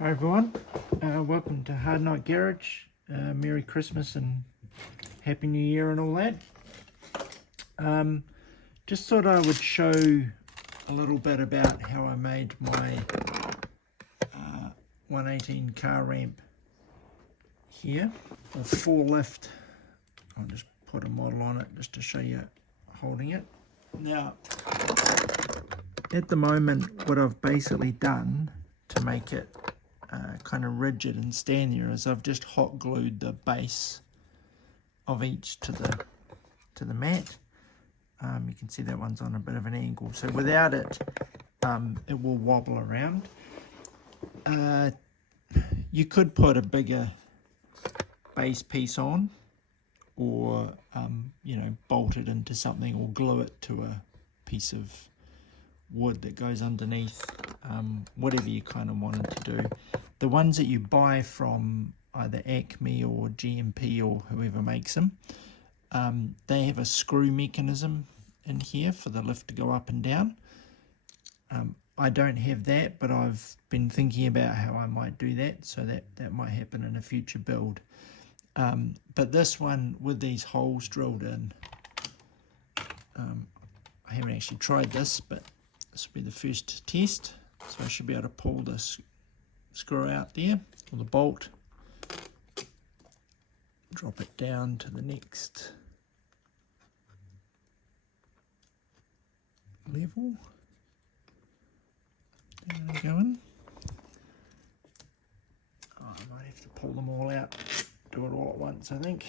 Hi everyone, welcome to Hard Night Garage. Merry Christmas and Happy New Year and all that. Just thought I would show a little bit about how I made my 118 car ramp here, or 4-lift. I'll just put a model on it just to show you holding it. Now, at the moment, what I've basically done to make it kind of rigid and stand there is I've just hot glued the base of each to the mat. You can see that one's on a bit of an angle, so without it, it will wobble around. You could put a bigger base piece on, or bolt it into something, or glue it to a piece of wood that goes underneath, whatever you kind of wanted to do. The ones that you buy from either Acme or GMP or whoever makes them, they have a screw mechanism in here for the lift to go up and down. I don't have that, but I've been thinking about how I might do that, so that might happen in a future build. But this one with these holes drilled in, I haven't actually tried this, but this will be the first test. So I should be able to pull this screw out there, or the bolt, drop it down to the next level. There we go in. Oh, I might have to pull them all out, do it all at once, I think.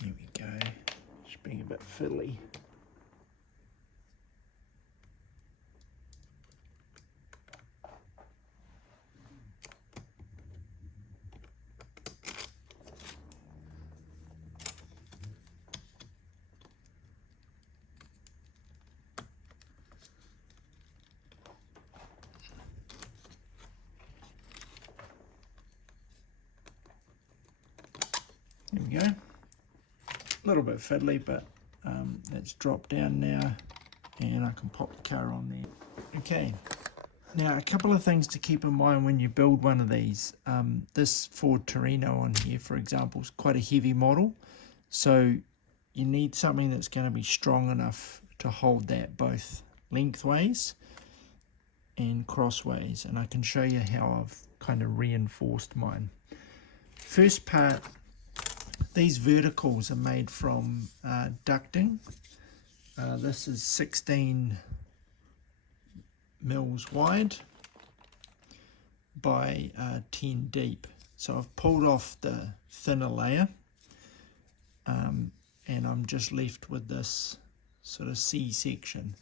There we go, just being a bit fiddly. There we go. A little bit fiddly, but that's dropped down now, and I can pop the car on there. Okay, now a couple of things to keep in mind when you build one of these. This Ford Torino on here, for example, is quite a heavy model, so you need something that's going to be strong enough to hold that both lengthways and crossways, and I can show you how I've kind of reinforced mine. First part, these verticals are made from ducting. This is 16 mils wide by 10 deep. So I've pulled off the thinner layer, and I'm just left with this sort of C section.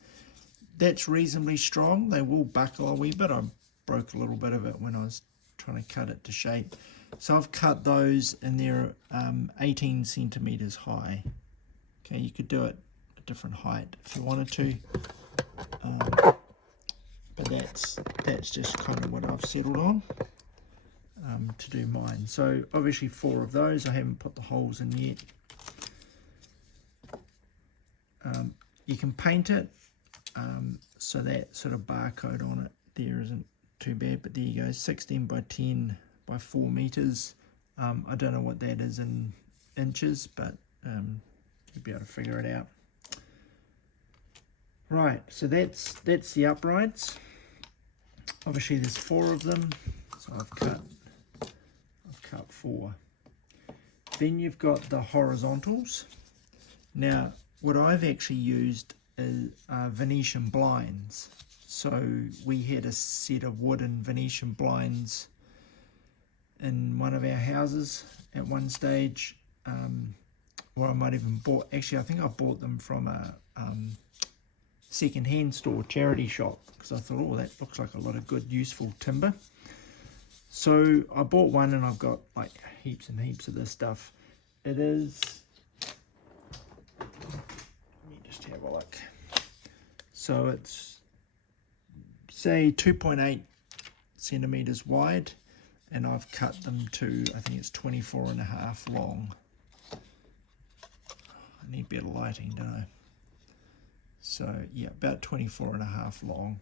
That's reasonably strong. They will buckle a wee bit. I broke a little bit of it when I was trying to cut it to shape. So I've cut those, and they're 18 centimeters high. Okay, you could do it a different height if you wanted to, but that's just kind of what I've settled on to do mine. So obviously 4 of those. I haven't put the holes in yet. You can paint it, so that sort of barcode on it there isn't too bad, but there you go, 16 by 10 by 4 meters. I don't know what that is in inches, but you'll be able to figure it out. Right, so that's the uprights. Obviously there's 4 of them, so I've cut 4. Then you've got the horizontals. Now what I've actually used is Venetian blinds. So we had a set of wooden Venetian blinds in one of our houses at one stage, or I might even bought, actually I think I bought them from a second-hand store, charity shop, because I thought, oh, that looks like a lot of good useful timber. So I bought one, and I've got like heaps and heaps of this stuff. It is, let me just have a look. So it's say 2.8 centimeters wide, and I've cut them to, I think it's 24.5 long. I need better lighting, don't I? So yeah, about 24.5 long.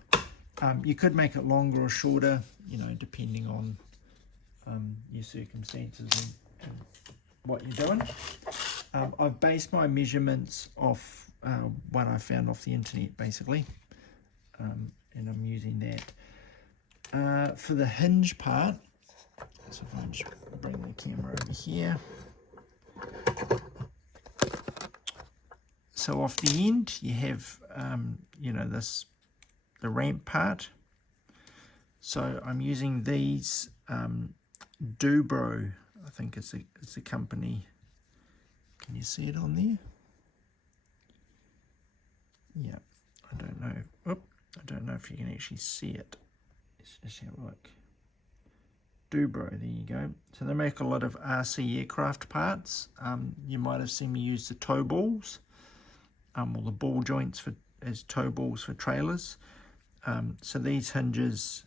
You could make it longer or shorter, you know, depending on your circumstances and what you're doing. I've based my measurements off what I found off the internet, basically, and I'm using that. For the hinge part, so if I just bring the camera over here. So off the end, you have, you know, the ramp part. So I'm using these Dubro, I think it's a company. Can you see it on there? Yeah, I don't know. I don't know if you can actually see it. Let's just have a look. Dubro, there you go. So they make a lot of RC aircraft parts. You might have seen me use the toe balls, or the ball joints as toe balls for trailers. So these hinges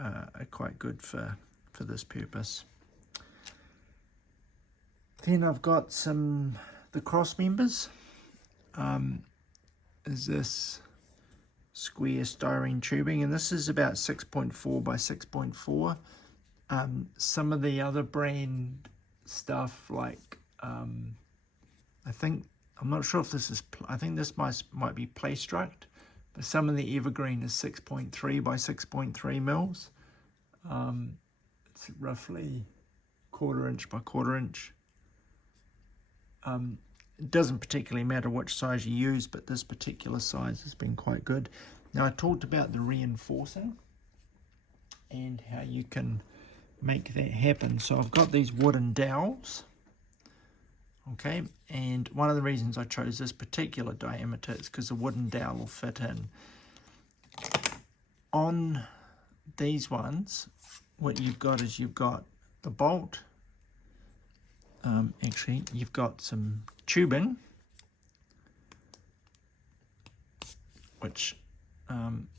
are quite good for this purpose. Then I've got the cross members. Is this square styrene tubing, and this is about 6.4 by 6.4. Some of the other brand stuff, like I'm not sure if this is, I think this might be Playstruct, but some of the Evergreen is 6.3 by 6.3 mils. It's roughly 1/4 inch by 1/4 inch. It doesn't particularly matter which size you use, but this particular size has been quite good. Now, I talked about the reinforcing and how you can make that happen. So I've got these wooden dowels, okay, and one of the reasons I chose this particular diameter is because the wooden dowel will fit in. On these ones, what you've got is you've got the bolt. Actually, you've got some tubing, which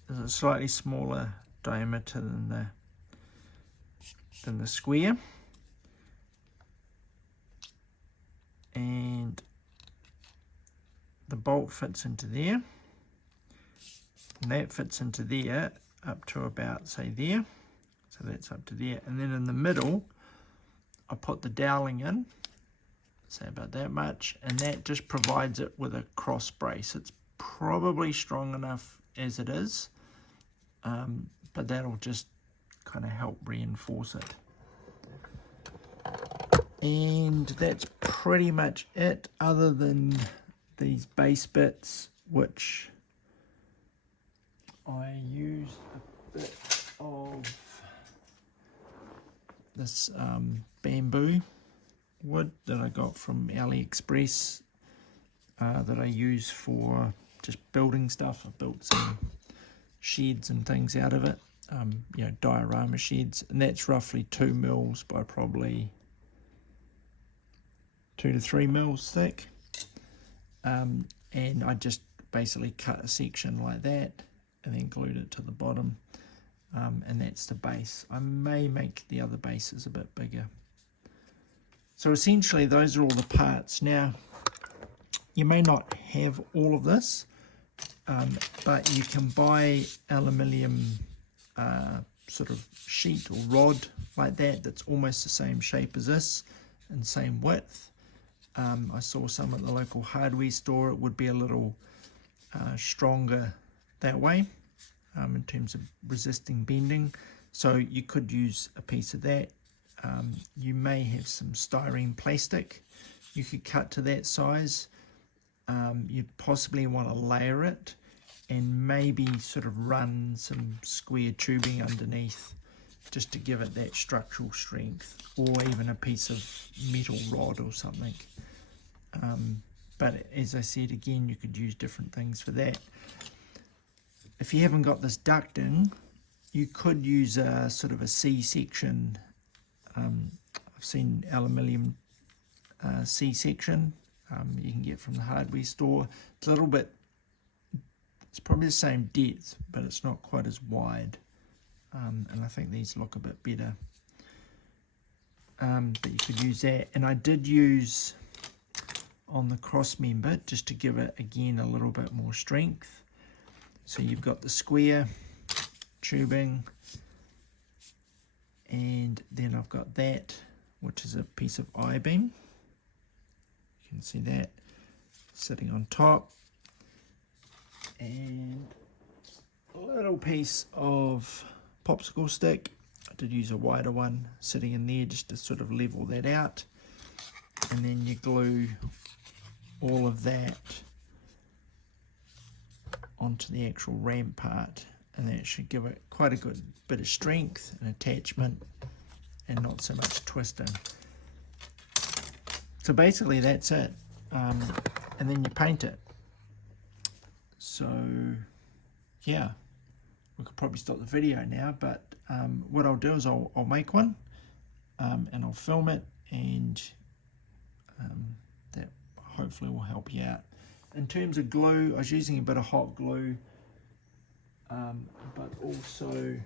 is a slightly smaller diameter than the square, and the bolt fits into there, and that fits into there up to about, say, there. So that's up to there, and then in the middle I put the doweling in, say about that much, and that just provides it with a cross brace. It's probably strong enough as it is, but that'll just kind of help reinforce it. And that's pretty much it, other than these base bits, which I used a bit of this bamboo wood that I got from AliExpress that I use for just building stuff. I built some sheds and things out of it, you know, diorama sheds, and that's roughly 2 mils by probably 2 to 3 mils thick. And I just basically cut a section like that and then glued it to the bottom. And that's the base. I may make the other bases a bit bigger. So essentially those are all the parts. Now, you may not have all of this, but you can buy aluminium sort of sheet or rod like that that's almost the same shape as this and same width. I saw some at the local hardware store. It would be a little stronger that way. In terms of resisting bending, so you could use a piece of that. You may have some styrene plastic you could cut to that size. You'd possibly want to layer it and maybe sort of run some square tubing underneath just to give it that structural strength, or even a piece of metal rod or something. But as I said, again, you could use different things for that. If you haven't got this ducting, you could use a sort of a C-section. I've seen aluminium C-section you can get from the hardware store. It's probably the same depth, but it's not quite as wide. And I think these look a bit better. But you could use that. And I did use on the cross member just to give it again a little bit more strength. So you've got the square tubing, and then I've got that, which is a piece of I-beam. You can see that sitting on top, and a little piece of popsicle stick. I did use a wider one sitting in there just to sort of level that out, and then you glue all of that onto the actual ram part, and that should give it quite a good bit of strength and attachment and not so much twisting. So basically that's it, and then you paint it. So yeah, we could probably stop the video now, but what I'll do is I'll make one, and I'll film it, and that hopefully will help you out. In terms of glue, I was using a bit of hot glue, but also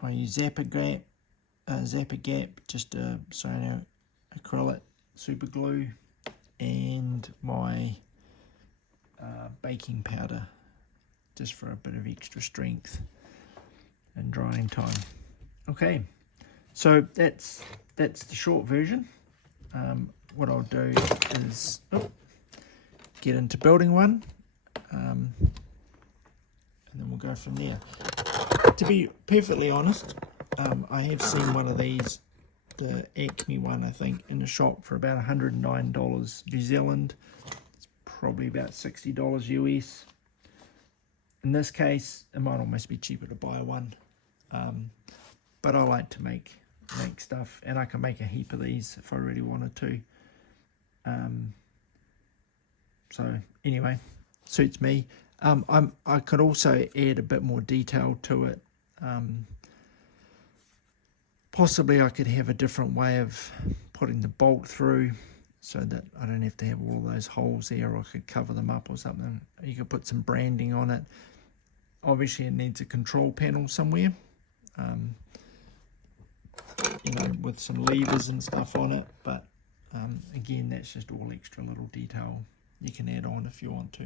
I use Zappa Gap, just a cyano acrylic super glue, and my baking powder, just for a bit of extra strength and drying time. Okay, so that's the short version. What I'll do is get into building one, and then we'll go from there. To be perfectly honest, I have seen one of these, the Acme one, I think, in the shop for about $109 New Zealand. It's probably about $60 US. In this case, it might almost be cheaper to buy one, but I like to make stuff, and I can make a heap of these if I really wanted to. So anyway, suits me. I could also add a bit more detail to it. Possibly I could have a different way of putting the bolt through so that I don't have to have all those holes there, or I could cover them up or something. You could put some branding on it. Obviously it needs a control panel somewhere, you know, with some levers and stuff on it, but again, that's just all extra little detail you can add on if you want to.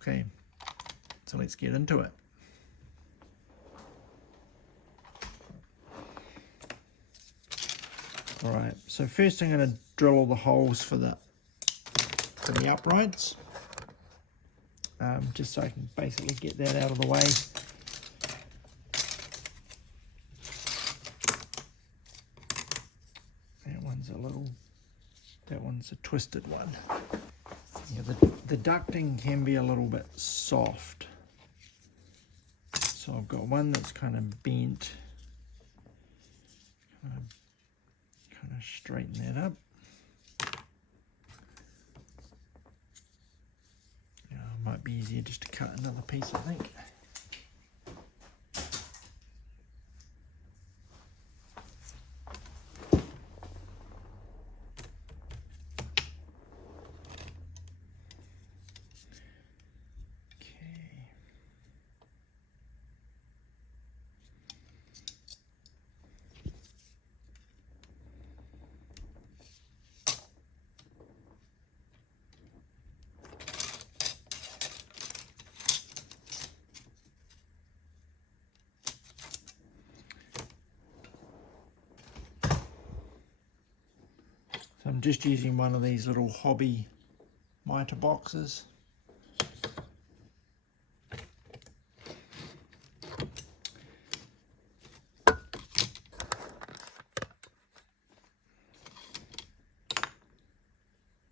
Okay, so let's get into it. Alright, so first I'm going to drill all the holes for the uprights, just so I can basically get that out of the way. That one's a twisted one. Yeah, the ducting can be a little bit soft. So I've got one that's kind of bent. Kind of straighten that up. Yeah, it might be easier just to cut another piece, I think. I'm just using one of these little hobby mitre boxes.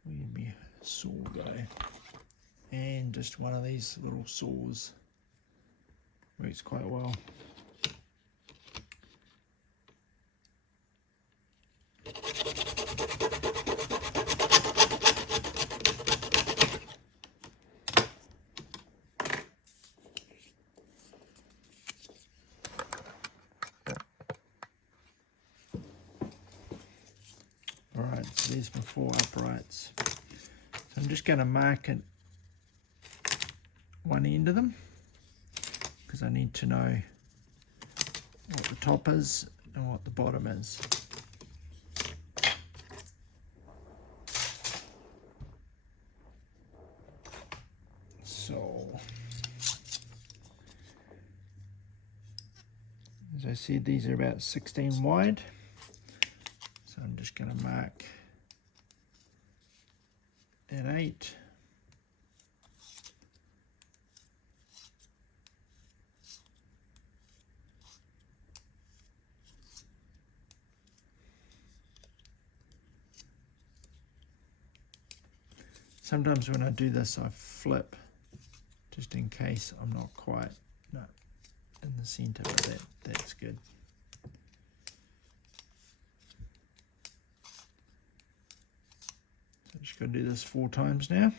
We'd be a saw guy. And just one of these little saws. Works quite well. Alright, so there's my 4 uprights. So I'm just going to mark it one end of them, because I need to know what the top is and what the bottom is. So, as I said, these are about 16 wide. So I'm just going to mark at 8. Sometimes when I do this, I flip, just in case I'm not quite in the center, but that's good. So I'm just going to do this 4 times now.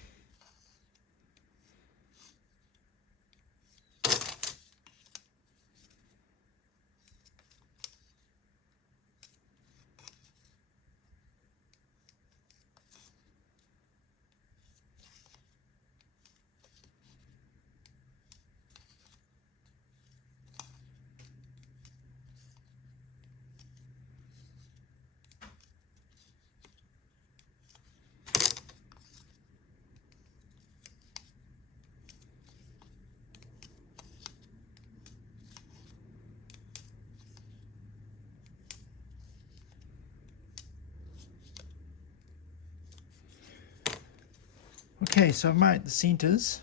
Okay, so I've marked the centers.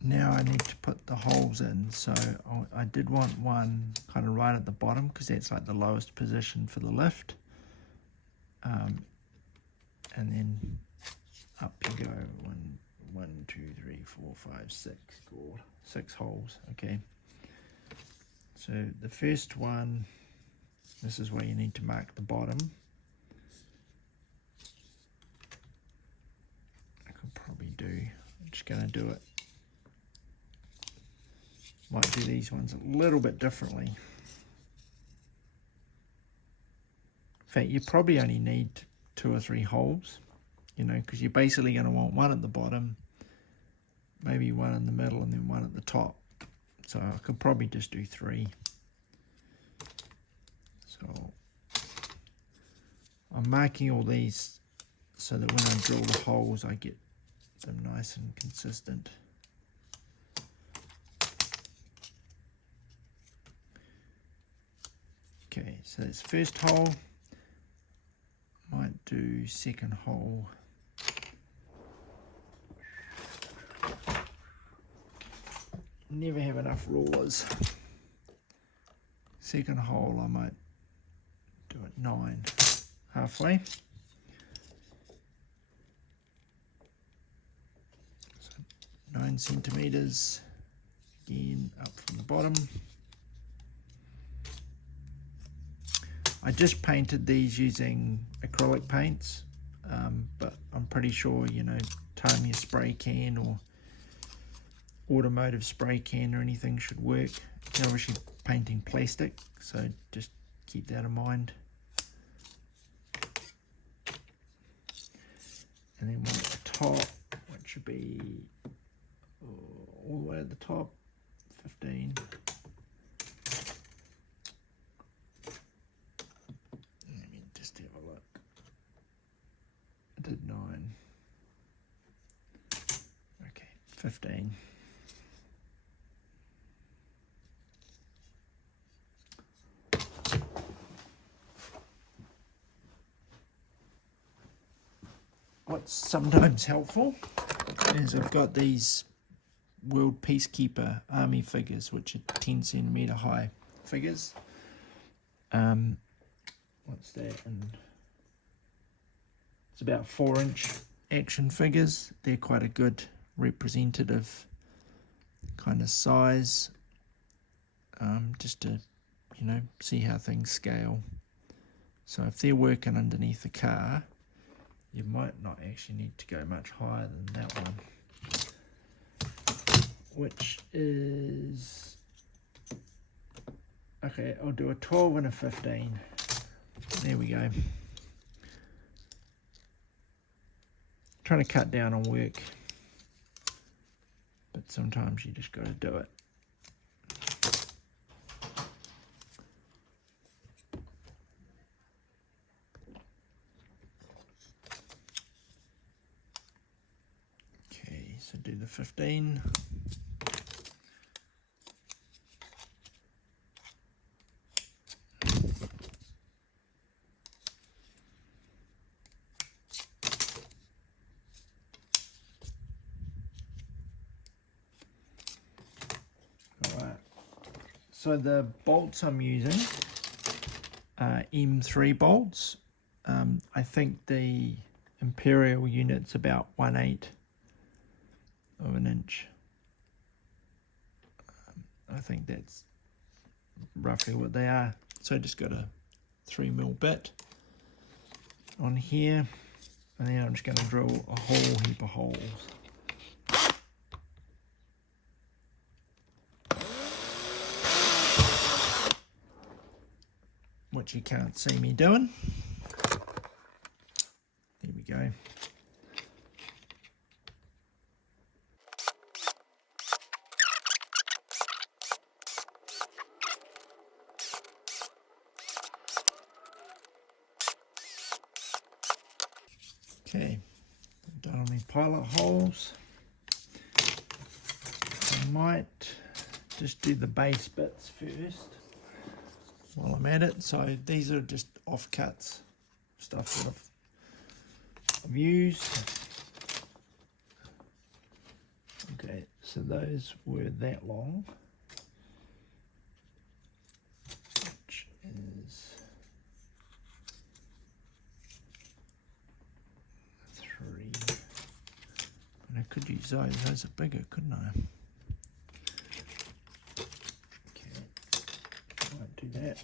Now I need to put the holes in. So I did want one kind of right at the bottom, because that's like the lowest position for the lift. And then up you go. 1, 2, 3, 4, 5, 6. Cool. 6 holes. Okay. So the first one, this is where you need to mark the bottom. I could probably do. I'm just going to do it. Might do these ones a little bit differently. In fact, you probably only need 2 or 3 holes, you know, because you're basically going to want one at the bottom, maybe one in the middle, and then one at the top. So I could probably just do 3. So I'm marking all these so that when I drill the holes, I get them nice and consistent. Okay, so that's first hole. Might do second hole. Never have enough rulers. Second hole, I might do it 9, halfway. So 9 centimeters. Again, up from the bottom. I just painted these using acrylic paints, but I'm pretty sure, you know, Tamiya spray can or automotive spray can or anything should work. You're obviously painting plastic, so just keep that in mind. And then one at the top, which should be all the way at the top, 15. Let me just have a look. I did 9. Okay, 15. What's sometimes helpful is I've got these World Peacekeeper Army figures, which are 10 centimeter high figures. What's that? And it's about 4-inch action figures. They're quite a good representative kind of size, just to, you know, see how things scale. So if they're working underneath the car, you might not actually need to go much higher than that one, which is, okay, I'll do a 12 and a 15. There we go. Trying to cut down on work. sometimes you just got to do it. Okay, so do the 15. So the bolts I'm using are M3 bolts. I think the imperial unit's about 1/8 of an inch. I think that's roughly what they are. So I just got a 3mm bit on here, and then I'm just going to drill a whole heap of holes. Which you can't see me doing. There we go. Okay, done on my pilot holes. I might just do the base bits first while I'm at it. So these are just offcuts, stuff that I've used. Okay, so those were that long, which is 3. And I could use those. Those are bigger, couldn't I? Okay, I won't do that.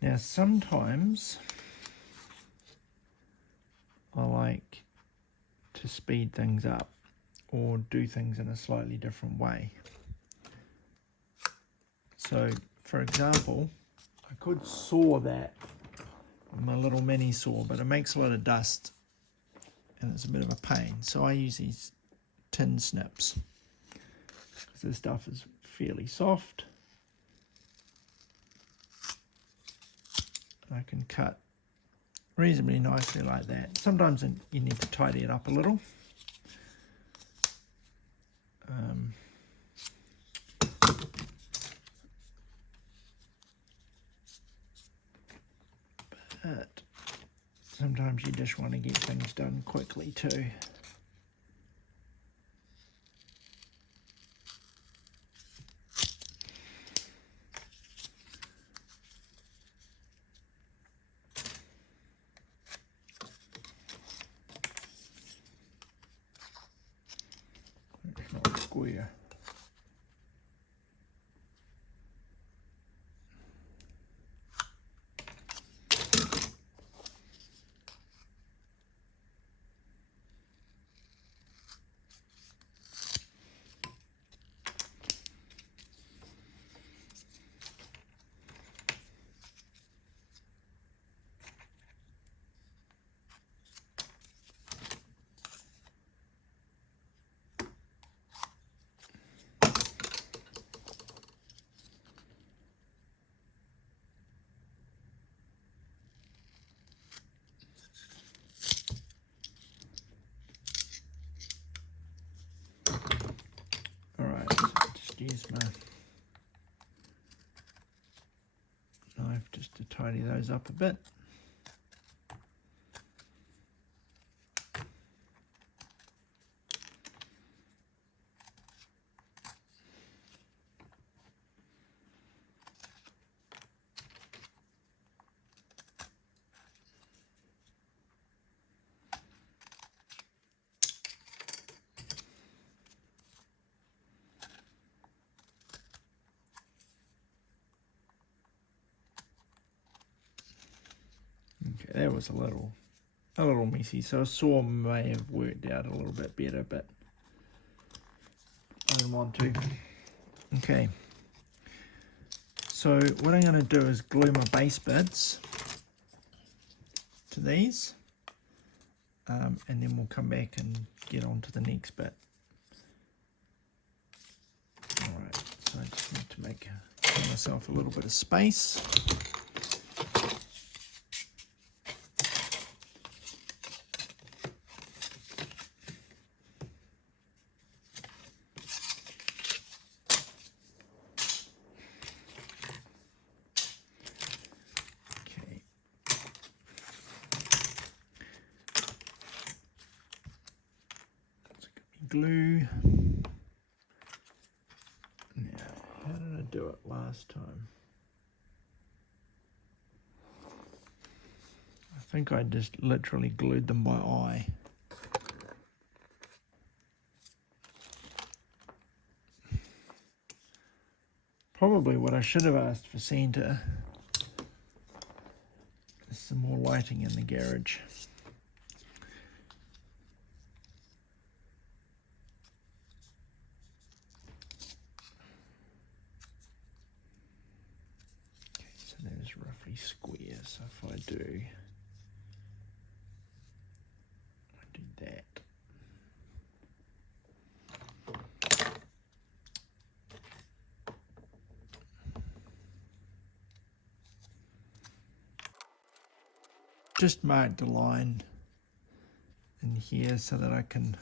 Now sometimes I like to speed things up or do things in a slightly different way. So for example, I could saw that with my little mini saw, but it makes a lot of dust and it's a bit of a pain. So I use these tin snips because this stuff is fairly soft. I can cut reasonably nicely like that. Sometimes you need to tidy it up a little. But sometimes you just want to get things done quickly too. It's not square. Alright, so just use my knife just to tidy those up a bit. Okay, that was a little messy, so a saw may have worked out a little bit better, but I didn't want to. Okay, So what I'm going to do is glue my base bits to these, and then we'll come back and get on to the next bit. Alright, so I just need to give myself a little bit of space. Glue. Now, how did I do it last time? I think I just literally glued them by eye. Probably what I should have asked for Santa is some more lighting in the garage. There's roughly square, so if I do that. Just mark the line in here so that I can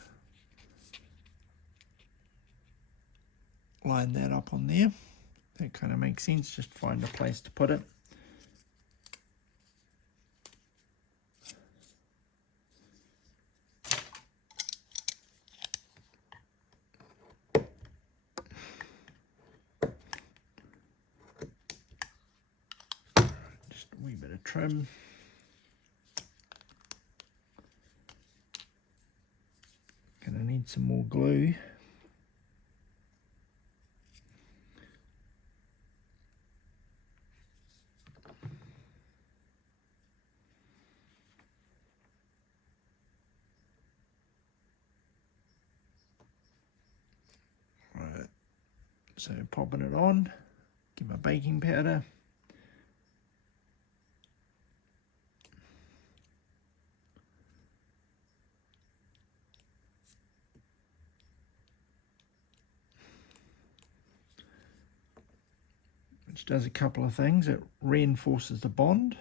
line that up on there. That kind of makes sense, just find a place to put it. Just a wee bit of trim. Gonna need some more glue. Right, so popping it on, get my baking powder. Which does a couple of things. It reinforces the bond.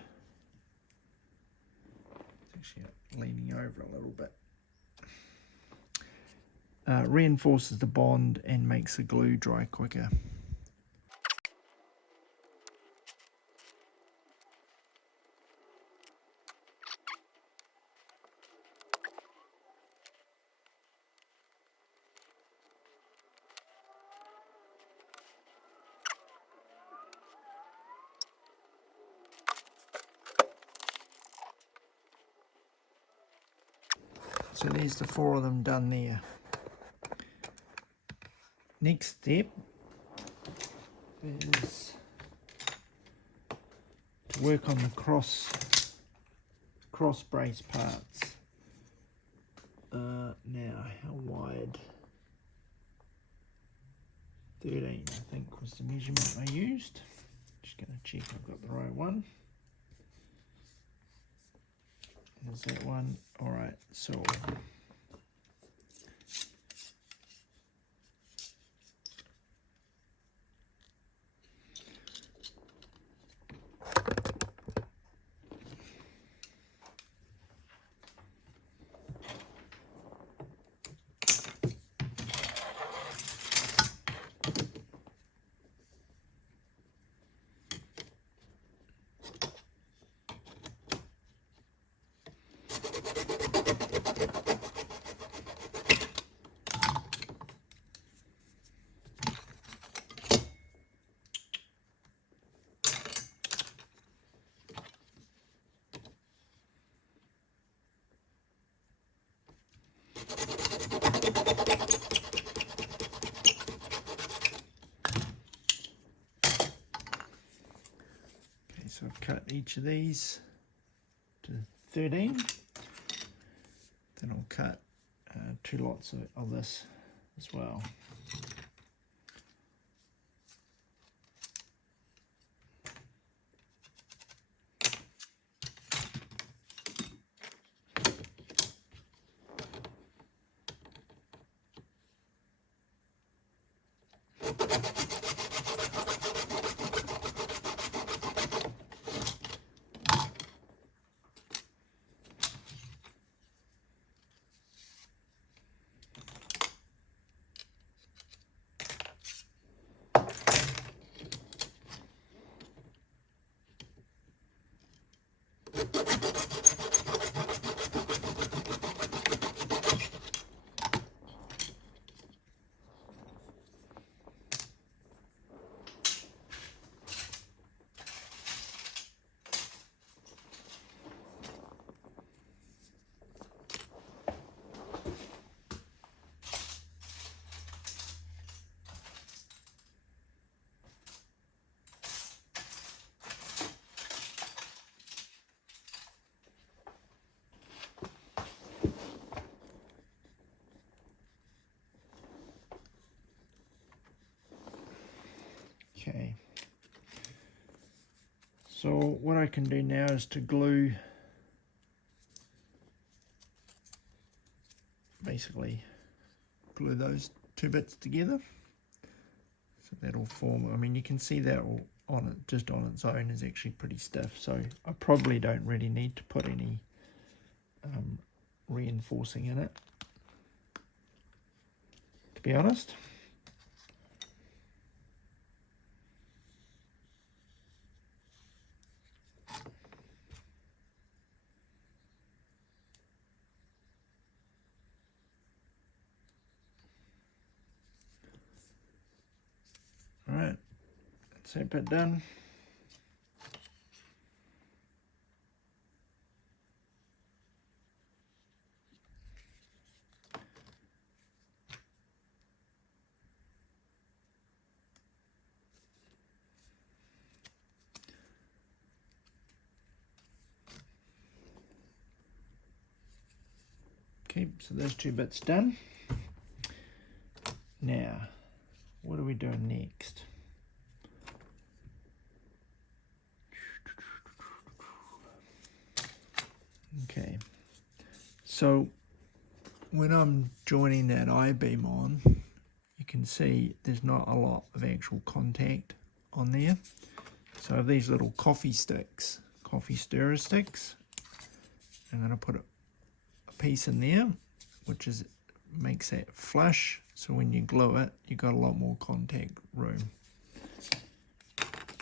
It's actually leaning over a little bit. Reinforces the bond and makes the glue dry quicker. So there's the 4 of them done there. Next step is to work on the cross brace parts. Now, how wide? 13, I think, was the measurement I used. Just going to check I've got the right one. There's that one. All right, so so I've cut each of these to 13. Then I'll cut 2 lots of this as well. Okay. So what I can do now is to glue, basically glue those two bits together. So that'll form, I mean, you can see that on it, just on its own is actually pretty stiff. So I probably don't really need to put any reinforcing in it, to be honest. All right, that's that bit done. Okay, so those two bits done. Now, what are we doing next? Okay, so when I'm joining that I-beam on, you can see there's not a lot of actual contact on there. So I have these little coffee sticks, coffee stirrer sticks. I'm going to put a piece in there, which makes that flush. So when you glue it, you've got a lot more contact room.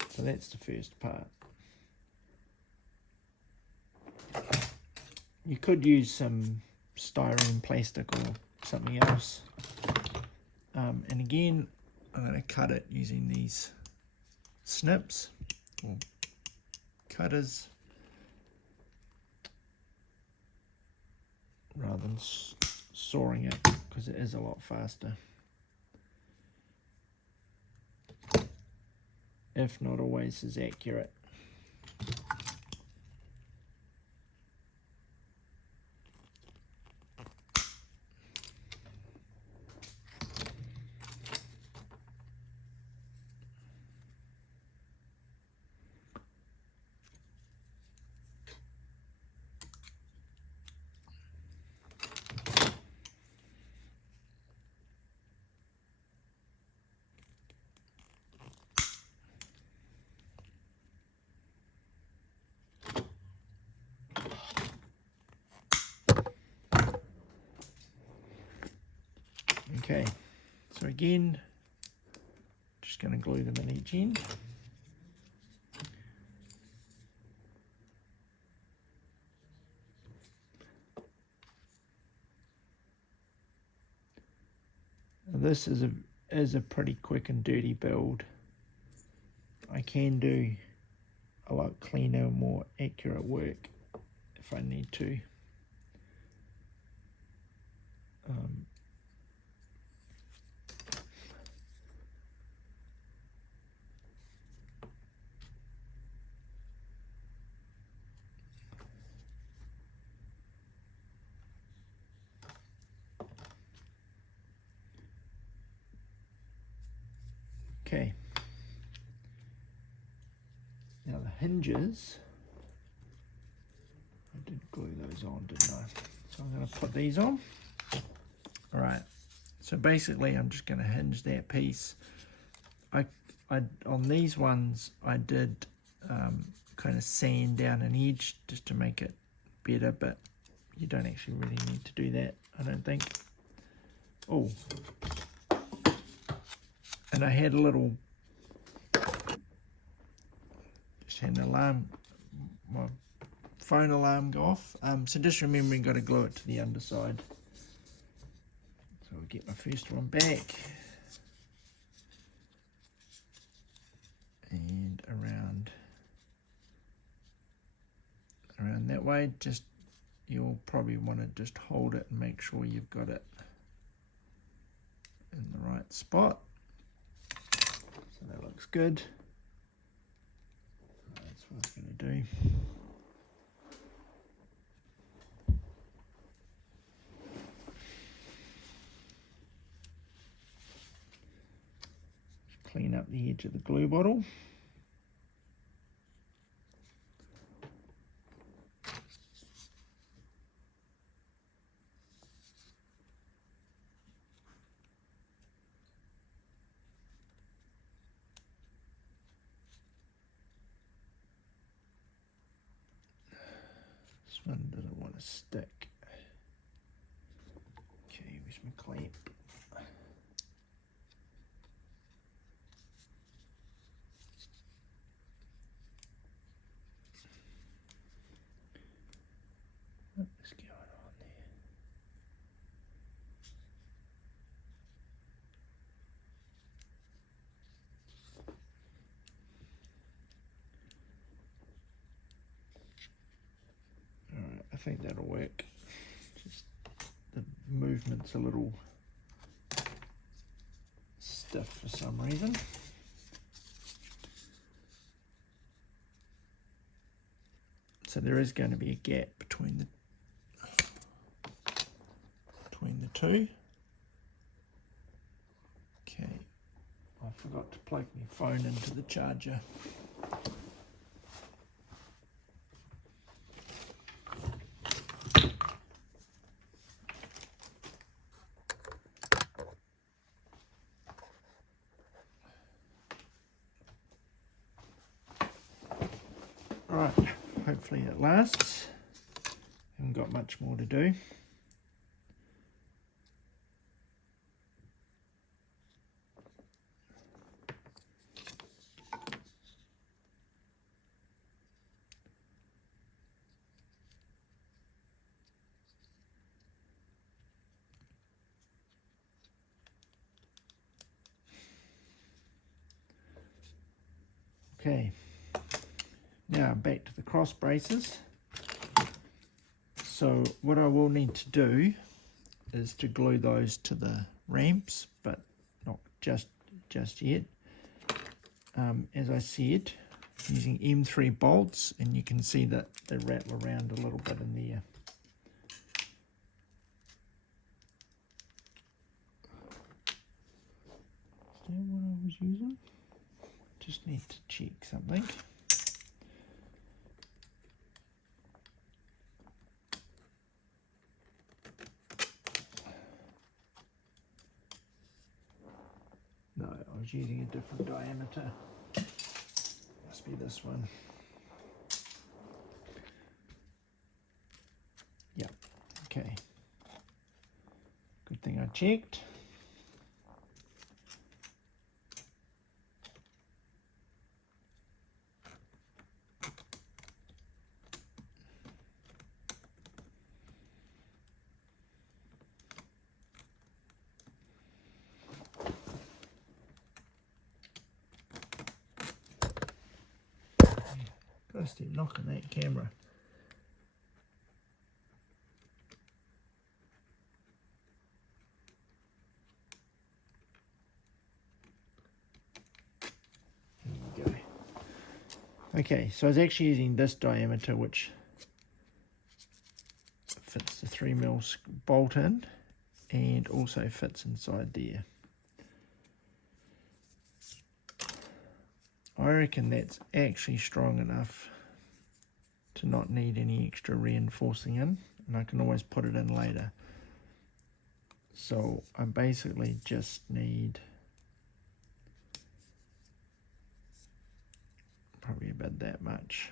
So that's the first part. You could use some styrene plastic or something else. And again, I'm going to cut it using these snips or cutters rather than sawing it, because it is a lot faster, if not always as accurate. Okay, so again, just going to glue them in each end. Now this is a pretty quick and dirty build. I can do a lot cleaner, more accurate work if I need to. Okay. Now the hinges, I did glue those on, didn't I? So I'm going to put these on. All right. So basically, I'm just going to hinge that piece. On these ones, I did kind of sand down an edge just to make it better, but you don't actually really need to do that, I don't think. Oh, and I had a little, just had an alarm, my phone alarm go off. So just remember, you've got to glue it to the underside. So I'll get my first one back. And around that way, just you'll probably want to just hold it and make sure you've got it in the right spot. So that looks good. That's what I'm going to do. clean up the edge of the glue bottle. This one doesn't want to stick. Okay, where's my clamp? What is going on there? Alright, I think that'll work. Just the movement's a little stiff for some reason. So there is going to be a gap between the two. Okay, I forgot to plug my phone into the charger. Alright, hopefully it lasts. Haven't got much more to do. Okay, now back to the cross braces. So what I will need to do is to glue those to the ramps, but not just yet. As I said, using M3 bolts, and you can see that they rattle around a little bit in there. Is that what I was using? Just need to check something. No, I was using a different diameter. Must be this one. Yeah, okay. Good thing I checked. Gotta stop knocking that camera. There you go. Okay, so I was actually using this diameter, which fits the 3mm bolt in and also fits inside there. I reckon that's actually strong enough to not need any extra reinforcing in, and I can always put it in later. So I basically just need probably about that much.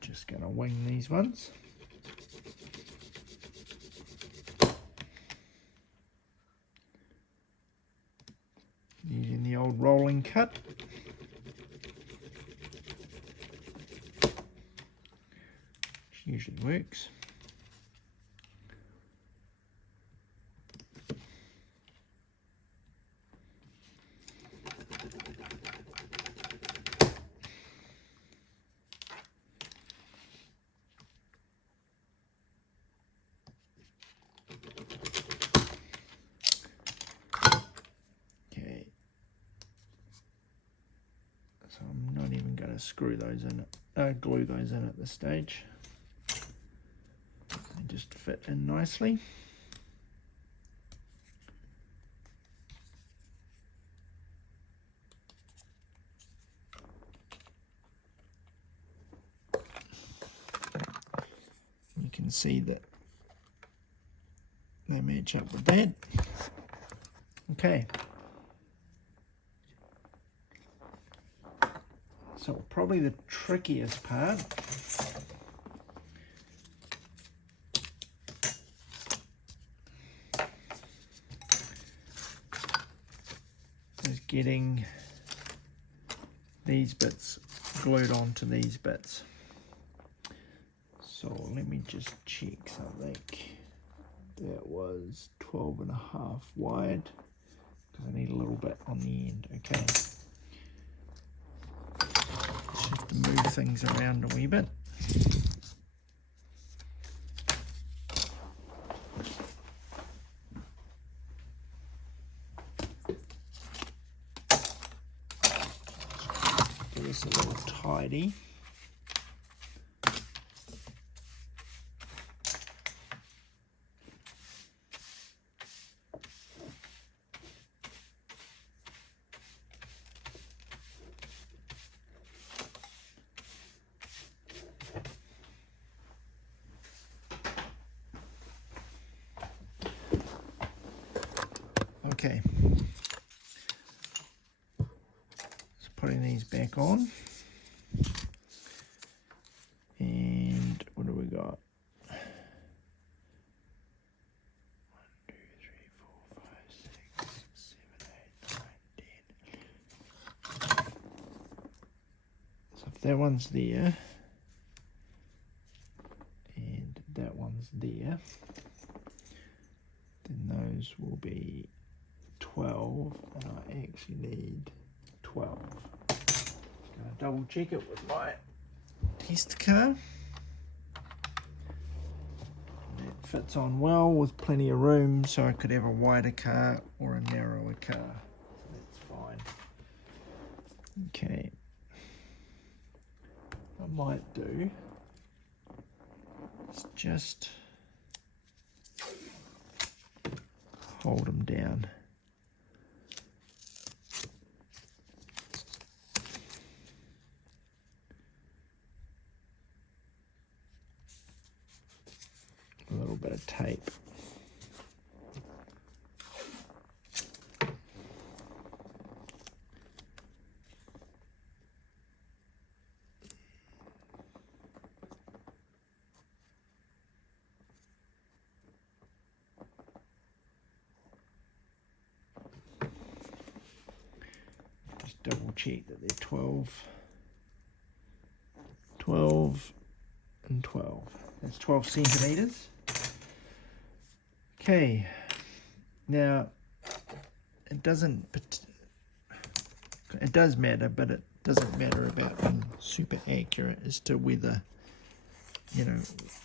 Just gonna wing these ones. Using the old rolling cut. Which usually works. So I'm not even going to screw those in, glue those in at this stage. They just fit in nicely. see that they match up with that. Okay. So probably the trickiest part is getting these bits glued onto these bits. So let me just check something. That was 12.5 wide, because I need a little bit on the end. Okay. Just have to move things around a wee bit. Get this a little tidy. Okay, so putting these back on, and what do we got? 1, 2, 3, 4, 5, 6, 7, 8, 9, 10. So if that one's there, and that one's there, then those will be 12, and I actually need 12. Just gonna double check it with my test car. That fits on well with plenty of room, so I could have a wider car or a narrower car. So that's fine. Okay. What I might do is just hold them down. A little bit of tape. Just double check that they're 12, 12 and 12. That's 12 centimeters. Okay, now it does matter, but it doesn't matter about being super accurate as to whether, you know,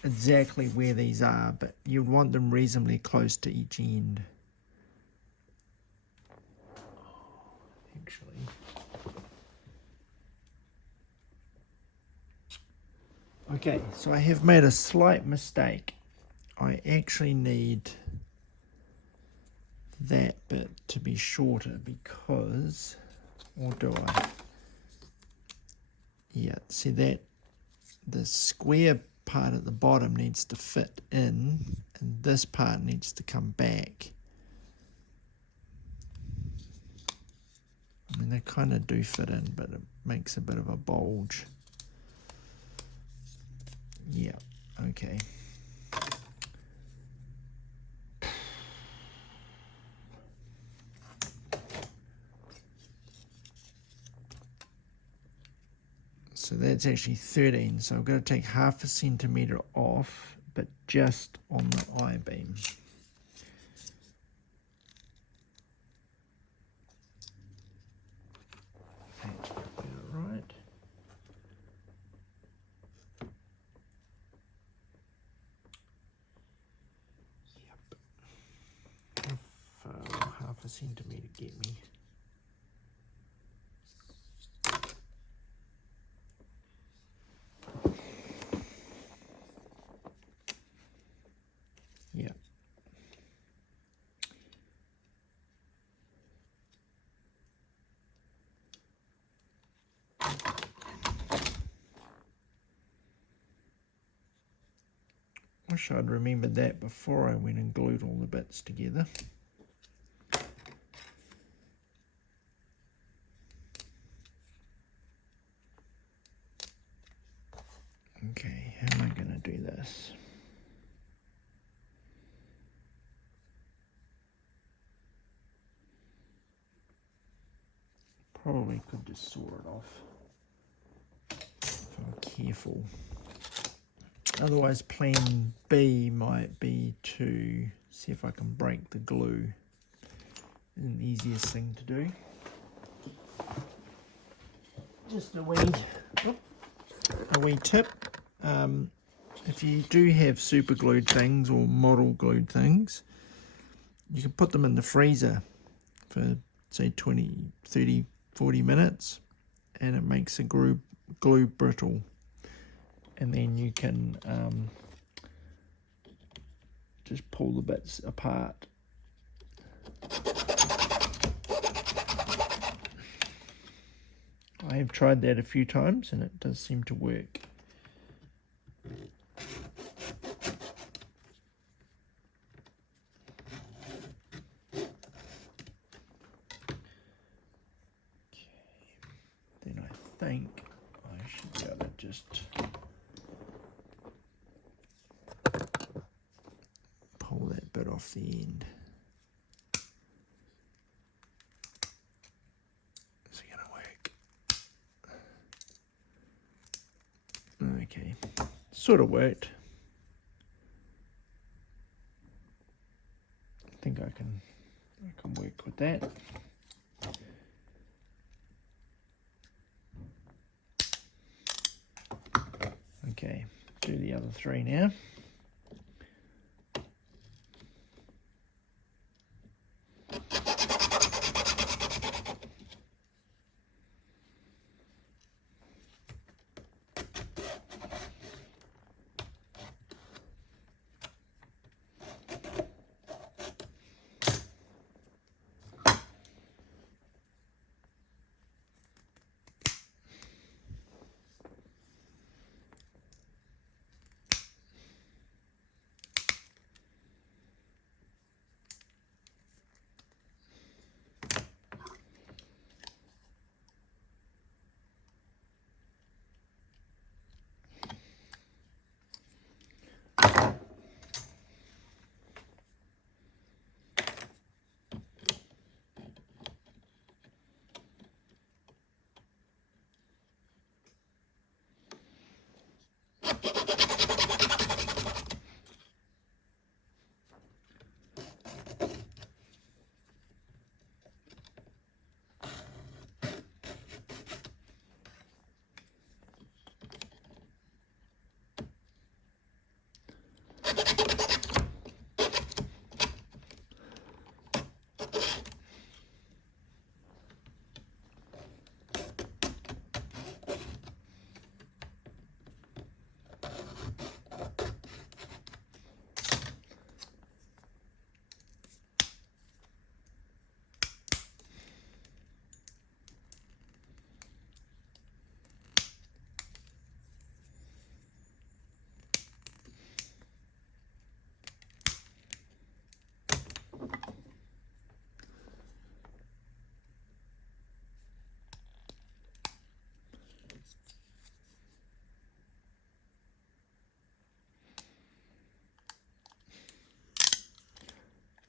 exactly where these are, but you want them reasonably close to each end. Actually, okay, so I have made a slight mistake. I actually need that bit to be shorter because, or do I? Yeah, see that the square part at the bottom needs to fit in, and this part needs to come back. I mean, they kind of do fit in, but it makes a bit of a bulge. Yeah, okay. So that's actually 13, so I've got to take 0.5 centimetre off, but just on the I-beam. That's about right. Yep. If 0.5 centimetre get me. Yeah. Wish I'd remembered that before I went and glued all the bits together. Okay, how am I going to do this? Probably could just saw it off if I'm careful. Otherwise, plan B might be to see if I can break the glue. Isn't the easiest thing to do. Just a wee tip. If you do have super glued things or model glued things, you can put them in the freezer for say 20, 30, 40 minutes, and it makes the glue brittle, and then you can just pull the bits apart. I have tried that a few times and it does seem to work. Then I think I should be able to just pull that bit off the end. Is it going to work? Okay, sort of worked. I think I can work with that. Okay, do the other three now.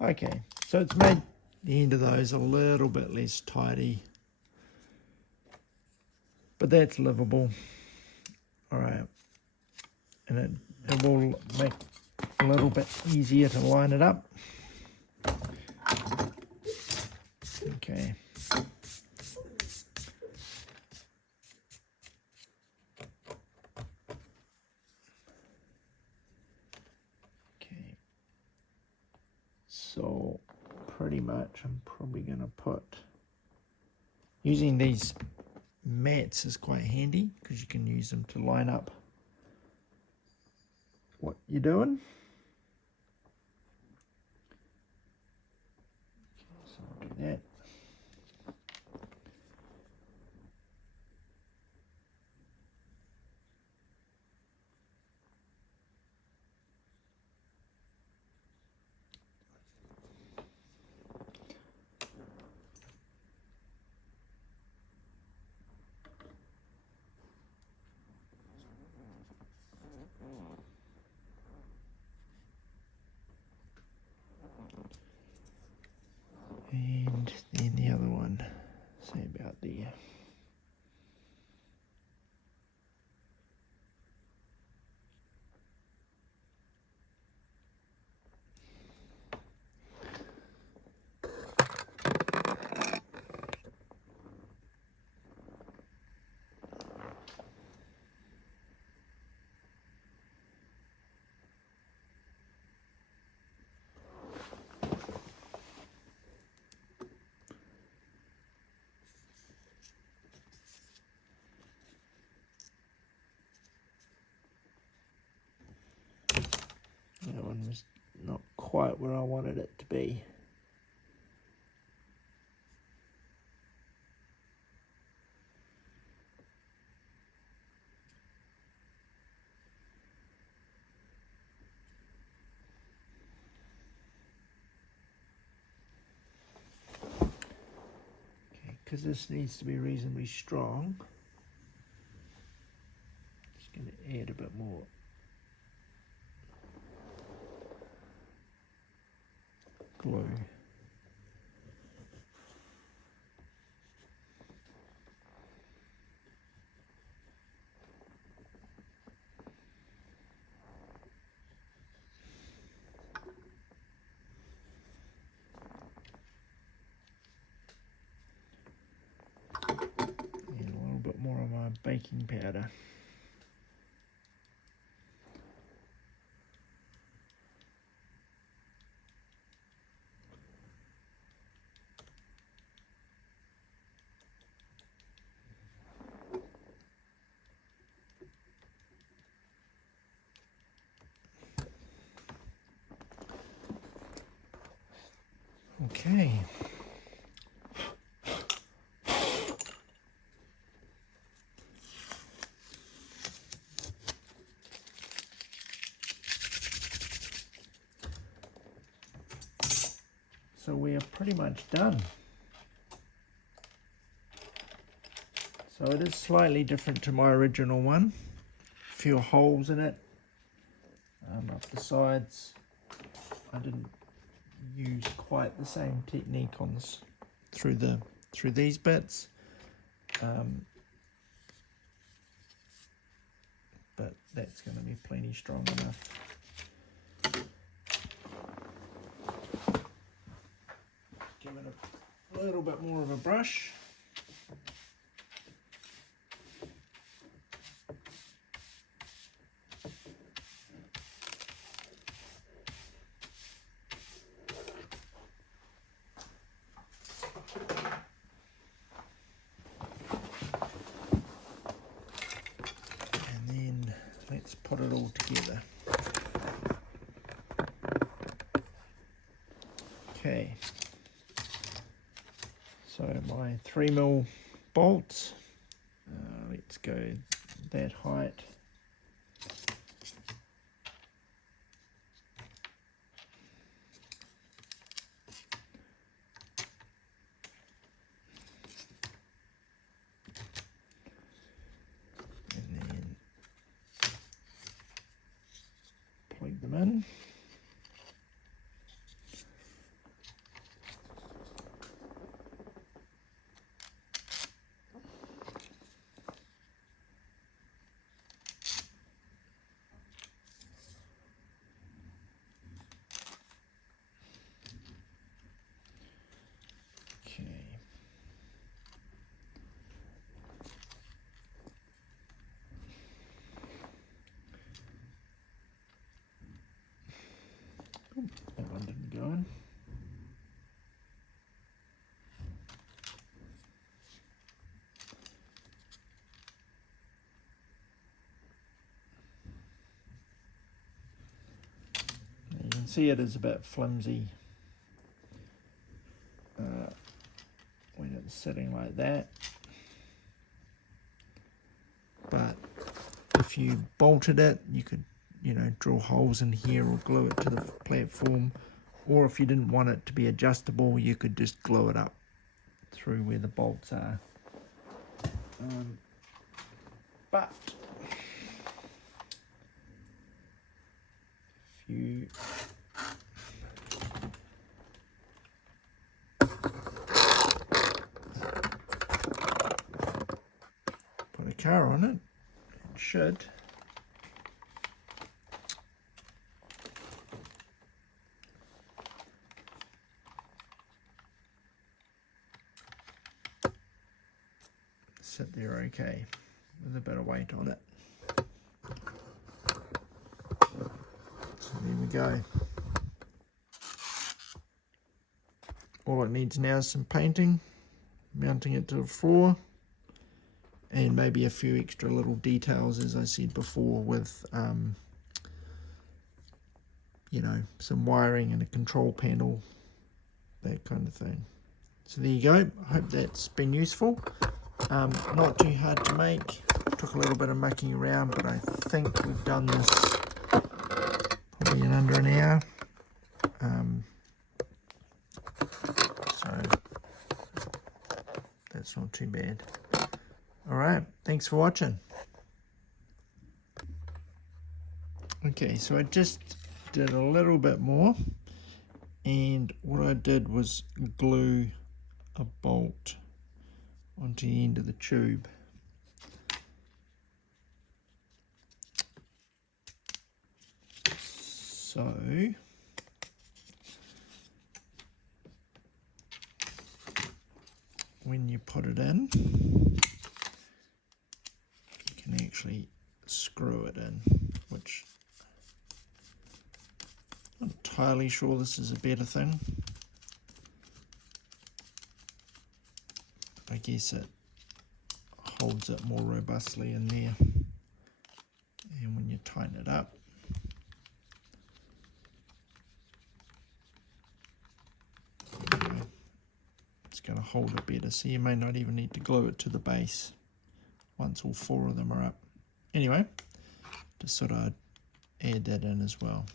Okay, so it's made the end of those a little bit less tidy, but that's livable. All right, and it will make it a little bit easier to line it up. Okay. Okay. So pretty much I'm probably going to put, using these mats is quite handy because you can use them to line up what you're doing. Okay, so I'll do that. is not quite where I wanted it to be. Because this needs to be reasonably strong, just going to add a bit more glue. And a little bit more of my baking powder. Okay. So we are pretty much done. So it is slightly different to my original one. A few holes in it up the sides. I didn't use quite the same technique on this through these bits, but that's going to be plenty strong enough. Give it a little bit more of a brush. Let's put it all together. Okay, so my 3mm bolts, let's go that height. Plug them in. Okay. That one didn't go in. You can see it is a bit flimsy when it's sitting like that, but if you bolted it, you could, you know, drill holes in here or glue it to the platform, or if you didn't want it to be adjustable, you could just glue it up through where the bolts are. But if you put a car on it, it should. Sit there okay with a bit of weight on it. So there we go. All it needs now is some painting, mounting it to the floor, and maybe a few extra little details, as I said before, with you know, some wiring and a control panel, that kind of thing. So there you go. I hope that's been useful. Not too hard to make. Took a little bit of mucking around, but I think we've done this probably in under an hour. So that's not too bad. Alright, thanks for watching. Okay, so I just did a little bit more, and what I did was glue a bolt onto the end of the tube. So when you put it in, you can actually screw it in, which I'm not entirely sure this is a better thing. I guess it holds it more robustly in there, and when you tighten it up, it's going to hold it better, so you may not even need to glue it to the base once all 4 of them are up. Anyway, just sort of add that in as well.